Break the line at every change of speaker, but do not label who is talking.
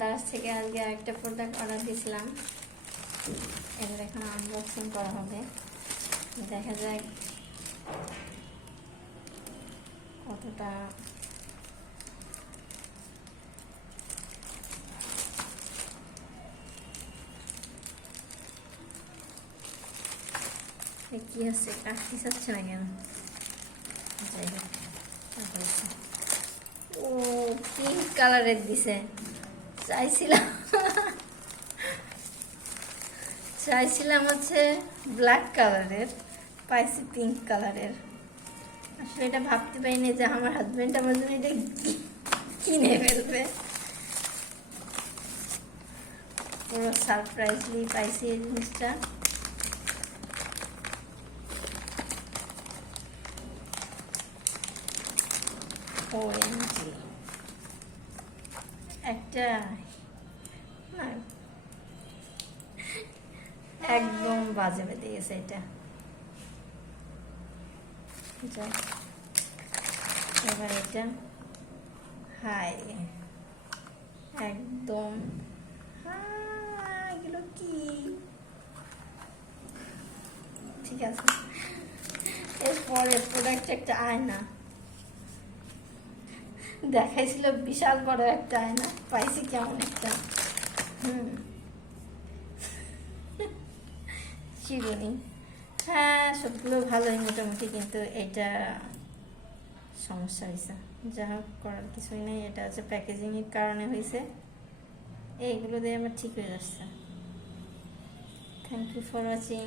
দারাজ থেকে আজকে একটা প্রোডাক্ট অর্ডার দিয়েছিলাম। এবার এখন আনবক্সিং করা হবে। দেখা যাক কতটা কি আছে? কাটতে চাচ্ছে না কেন? ও পিঙ্ক কালারের দিছে। চাইছিলাম। চাইছিলাম হচ্ছে ব্ল্যাক কালারের পাইছি পিঙ্ক কালারের আসলে এটা ভাবতে পারিনি যে আমার হাজবেন্ড আমার জন্য এটা কিনে ফেলবে। পুরো সারপ্রাইজলি পাইছি এই জিনিসটা। ওএমজি একটা। না, একদম বাজে বেঁধে গেছে এটা। এবার এটা। হাই একদম। হাই, এগুলো কি? ঠিক আছে। এরপরে প্রোডাক্ট একটা আয়না। দেখাইছিল, বিশাল বড় একটা আয়না, পাইছি কেমন একটা। হুম। হ্যাঁ সবগুলো ভালোই মোটামুটি, কিন্তু এটা সমস্যা হয়েছে যা হোক, করার কিছুই নেই। এটা হচ্ছে প্যাকেজিংয়ের কারণে হয়েছে এইগুলো দিয়ে আমার ঠিক হয়ে যাচ্ছে। Thank you for watching